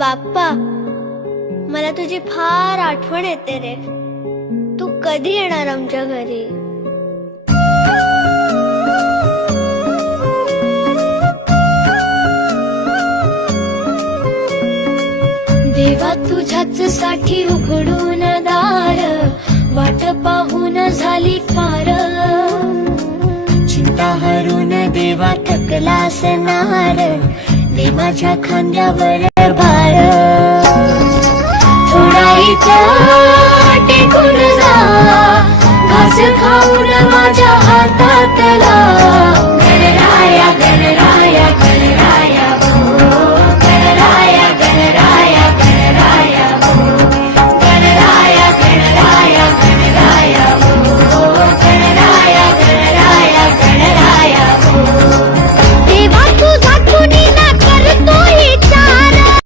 बाप्पा, मला तुझी फार आठवण येते रे. तू कधी येणार आमच्या घरी? देवा तुझ्याच साठी उघडून दार, वाट पाहून झाली फार. चिंता हरून देवा थकला असणार, दे माझ्या खांद्यावर भार. थोडा इथं टेकून जा, घास खाऊन माझ्या हातातला. गणराया गणराया